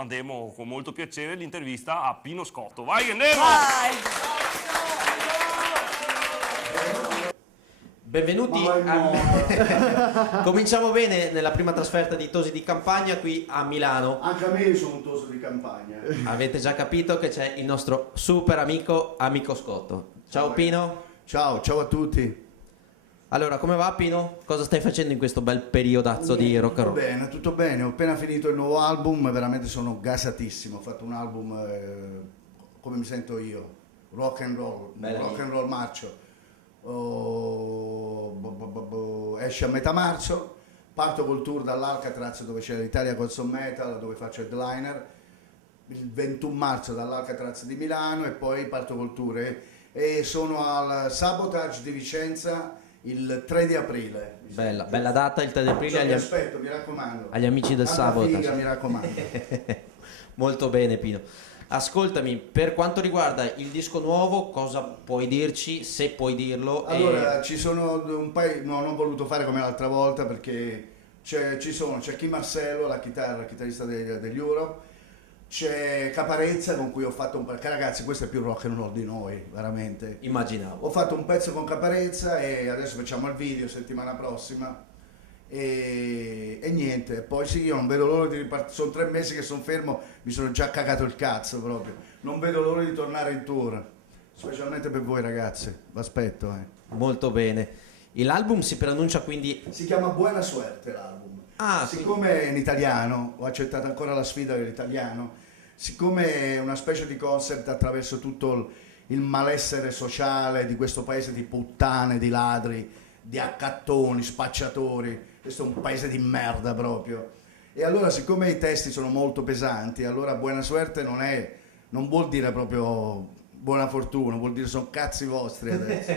mandiamo con molto piacere l'intervista a Pino Scotto. Vai che andiamo! Benvenuti Cominciamo bene nella prima trasferta di Tosi di Campagna qui a Milano. Anche a me io sono un toso di campagna. Avete già capito che c'è il nostro super amico Scotto. Ciao Pino. Ciao a tutti. Allora, come va Pino? Cosa stai facendo in questo bel periodazzo di rock and roll? Tutto bene, ho appena finito il nuovo album, veramente sono gasatissimo. Ho fatto un album come mi sento io, rock and roll marcio. Esce a metà marzo, parto col tour dall'Alcatraz dove c'è l'Italia Gods Metal, dove faccio headliner, il 21 marzo dall'Alcatraz di Milano e poi parto col tour e sono al Sabotage di Vicenza il 3 di aprile. Bella data, il 3 di aprile. Mi aspetto, mi raccomando. Agli amici del Sabotage. Figa, mi raccomando. Molto bene Pino. Ascoltami, per quanto riguarda il disco nuovo, cosa puoi dirci, se puoi dirlo? Allora, ci sono un paio, non ho voluto fare come l'altra volta perché c'è Chi Marcello, la chitarrista degli Europe, c'è Caparezza con cui ho fatto un pezzo, ragazzi questo è più rock and roll di noi, veramente. Immaginavo. Ho fatto un pezzo con Caparezza e adesso facciamo il video settimana prossima. E niente, poi sì, io non vedo l'ora di ripartire, sono 3 mesi che sono fermo, mi sono già cagato il cazzo proprio, non vedo l'ora di tornare in tour, specialmente per voi ragazzi, vi aspetto. Molto bene, l'album si preannuncia quindi... Si chiama Buona Suerte l'album, siccome quindi... è in italiano, ho accettato ancora la sfida dell'italiano, siccome è una specie di concept attraverso tutto il malessere sociale di questo paese di puttane, di ladri, di accattoni, spacciatori. Questo è un paese di merda proprio. E allora, siccome i testi sono molto pesanti, allora buona suerte non vuol dire proprio buona fortuna, vuol dire sono cazzi vostri adesso.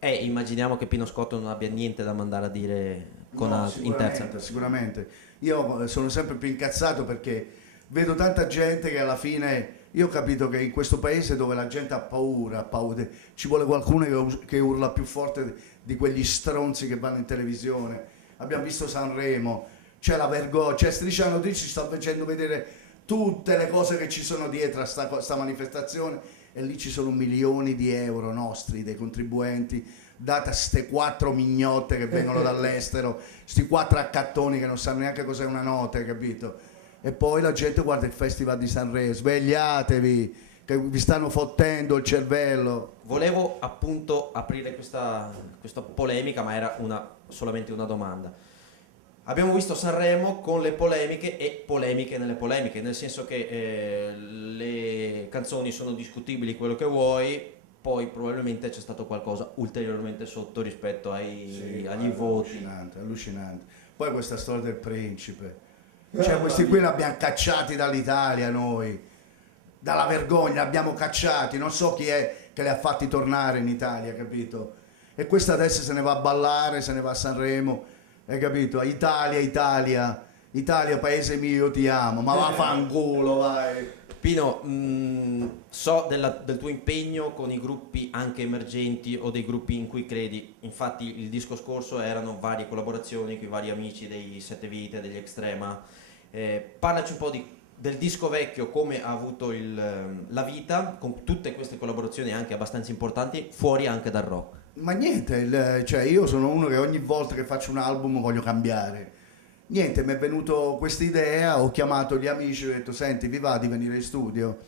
Immaginiamo che Pino Scotto non abbia niente da mandare a dire in terza. Sicuramente. Io sono sempre più incazzato perché vedo tanta gente che alla fine... Io ho capito che in questo paese dove la gente ha paura, ci vuole qualcuno che urla più forte di quegli stronzi che vanno in televisione. Abbiamo visto Sanremo, c'è la vergogna, c'è Striscia la Notizie, ci sta facendo vedere tutte le cose che ci sono dietro a sta manifestazione e lì ci sono milioni di euro nostri, dei contribuenti, date a ste 4 mignotte che vengono dall'estero, sti 4 accattoni che non sanno neanche cos'è una notte, capito? E poi la gente guarda il Festival di Sanremo, svegliatevi, che vi stanno fottendo il cervello. Volevo appunto aprire questa polemica, ma era solamente una domanda. Abbiamo visto Sanremo con le polemiche e polemiche nelle polemiche, nel senso che le canzoni sono discutibili, quello che vuoi, poi probabilmente c'è stato qualcosa ulteriormente sotto rispetto agli voti. Allucinante. Poi questa storia del principe. Cioè questi qui li abbiamo cacciati dall'Italia noi, dalla vergogna, li abbiamo cacciati, non so chi è che li ha fatti tornare in Italia, capito? E questo adesso se ne va a ballare, se ne va a Sanremo, hai capito? Italia, paese mio, io ti amo, ma vaffanculo, vai! Pino, so del tuo impegno con i gruppi anche emergenti o dei gruppi in cui credi, infatti il disco scorso erano varie collaborazioni con i vari amici dei Sette Vite, degli Extrema. Parlaci un po' del disco vecchio, come ha avuto la vita con tutte queste collaborazioni anche abbastanza importanti fuori anche dal rock. Ma niente, cioè io sono uno che ogni volta che faccio un album voglio cambiare. Niente, mi è venuto questa idea, ho chiamato gli amici e ho detto senti, vi va di venire in studio?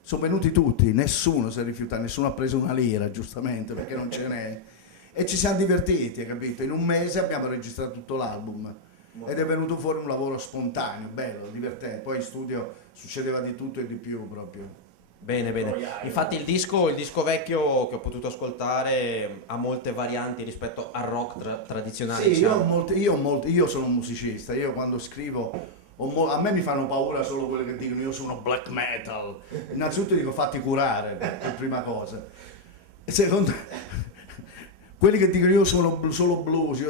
Sono venuti tutti, nessuno si è rifiutato, nessuno ha preso una lira, giustamente, perché non ce n'è. E ci siamo divertiti, hai capito? In un mese abbiamo registrato tutto l'album. Ed è venuto fuori un lavoro spontaneo, bello, divertente. Poi in studio succedeva di tutto e di più proprio. Bene. Infatti il disco vecchio che ho potuto ascoltare ha molte varianti rispetto al rock tradizionale. Sì, diciamo. io sono un musicista, io quando scrivo a me mi fanno paura solo quelli che dicono io sono black metal. Innanzitutto dico fatti curare, per prima cosa. E secondo quelli che dicono io sono solo blues,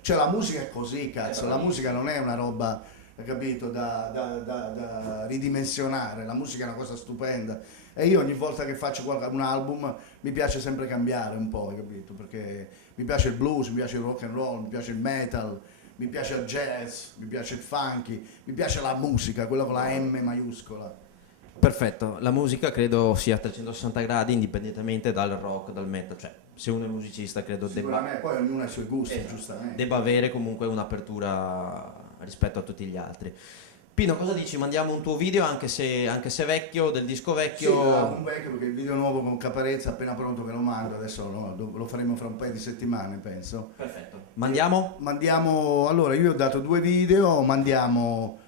cioè la musica è così, cazzo, la musica non è una roba, hai capito, da ridimensionare, la musica è una cosa stupenda e io ogni volta che faccio un album mi piace sempre cambiare un po', hai capito, perché mi piace il blues, mi piace il rock and roll, mi piace il metal, mi piace il jazz, mi piace il funky, mi piace la musica, quella con la M maiuscola. Perfetto, la musica credo sia a 360 gradi indipendentemente dal rock, dal metal, cioè se uno è musicista credo Sicuramente, poi ognuno ha i suoi gusti, esatto, giustamente. debba avere comunque un'apertura rispetto a tutti gli altri. Pino, cosa dici? Mandiamo un tuo video anche se vecchio, del disco vecchio? Sì, un vecchio, perché il video nuovo con Caparezza appena pronto che lo mando, adesso lo faremo fra un paio di settimane, penso. Perfetto. Mandiamo? Allora io ho dato 2 video, li mandiamo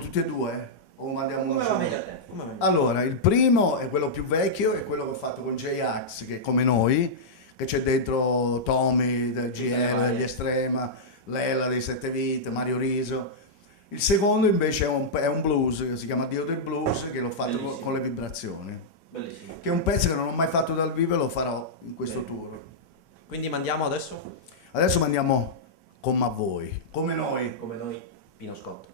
tutti e 2? O mandiamo uno Come va solo? meglio a te? Come va meglio? Allora, il primo è quello più vecchio, è quello che ho fatto con J-Ax, che è come noi, che c'è dentro Tommy del GL, degli Estrema, Lela dei 7 Vite, Mario Riso. Il secondo invece è un blues, che si chiama Dio del Blues, che l'ho fatto con le vibrazioni. Bellissimo. Che è un pezzo che non ho mai fatto dal vivo e lo farò in questo Bene. tour. Quindi mandiamo adesso? Adesso mandiamo Come a voi, come noi. Come noi, Pino Scotto.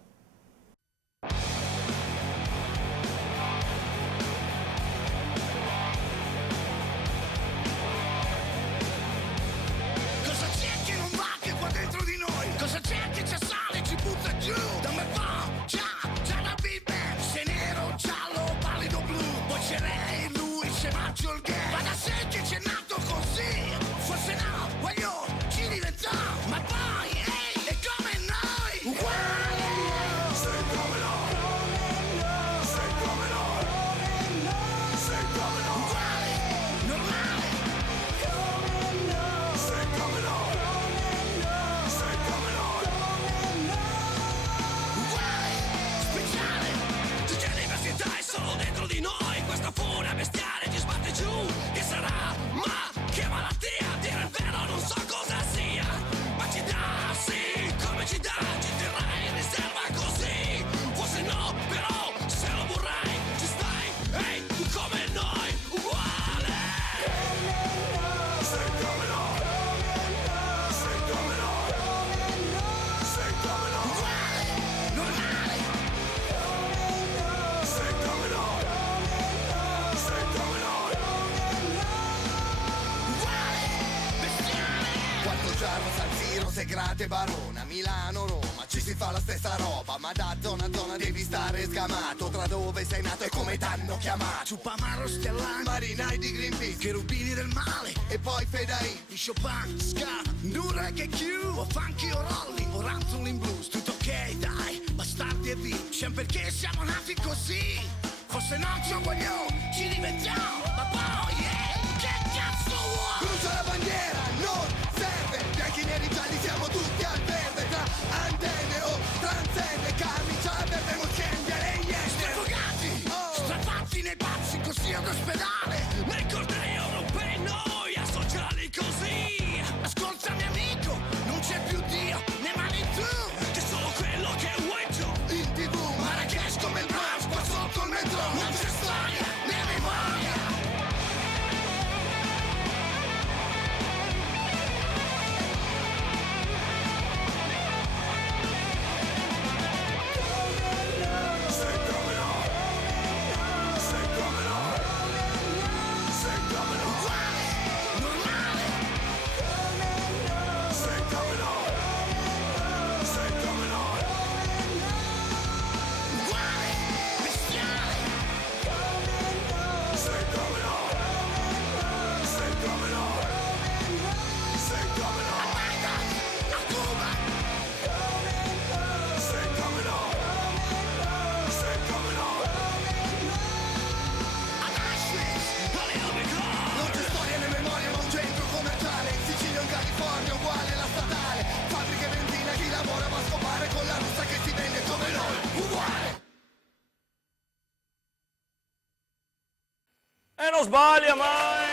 Cosa c'è che non va che qua dentro di noi? Cosa c'è che ci sale, ci butta giù? Da me va, c'è la big se nero, giallo, pallido, blu. Poi c'è lei, lui, c'è Maggio il gay. Ma da sé che c'è nato così, forse no, voglio, ci diventa. Ma poi, ehi, è come noi, uguale. Sei come noi, sei come noi, sei come noi, uguale, normale. Sei come noi, sei come noi, uguale, speciale. Tutte le diversità è solo dentro di noi. Questa furia bestiale ci sbatte giù. Che sarà? Ma che malattia? Dire il vero non so cosa sia. Ma ci dà, sì, come ci dà. Ci terrai in riserva così. Forse no, però se lo vorrai ci stai, ehi, tu come noi, uguale. Sei come noi, sei come noi, sei come noi, uguale, normale. Sei come noi, sei come noi, uguale, bestiale. Quattro giorni, San Siro, Segrate, Barona, Milano, Roma, ci si fa la stessa roba, ma da zona a zona devi stare sgamato. Tra dove sei nato e come t'hanno chiamato. Ciupamaro, Stellani, marinai di Greenpeace, cherubini del male, e poi Fedai, di Chopin, Ska, Nura che Q, o funky o rolling, o ranzol in blues, tutto ok, dai, bastardi e vi, c'è perché siamo nati così, forse non ci voglio, ci diventiamo, ma poi, che cazzo vuoi? Brucia la bandiera, non serve, bianchi, neri, gialli, siamo tutti al verde, tra antenne o transenne, camicia verde, moschendia, le iene. Strafogati, strafatti nei pazzi, così ad ospedale, nei cortei europei, noi associali così. Ascolta mio amico, non c'è più Dio, né mani tu, c'è solo quello che vuoi tu. In TV, Marrakesh come il Bronx, qua sotto il metro, non c'è storia, né memoria. Sei come noi, sei come noi, sei come noi, uguale, normale. Sei come noi, sei come noi, uguale, bestiale. Sei come noi, sei come noi, sei come noi. A Baghdad, a Cuba. Sei come noi, sei come noi. Ad Auschwitz, alle Omicron. Non c'è storia né memoria, ma un centro commerciale. In Sicilia o in California, uguale la statale. Fabbriche, benzina, chi lavora va a scopare con la russa che si vende come noi, uguale. E non sbaglia mai!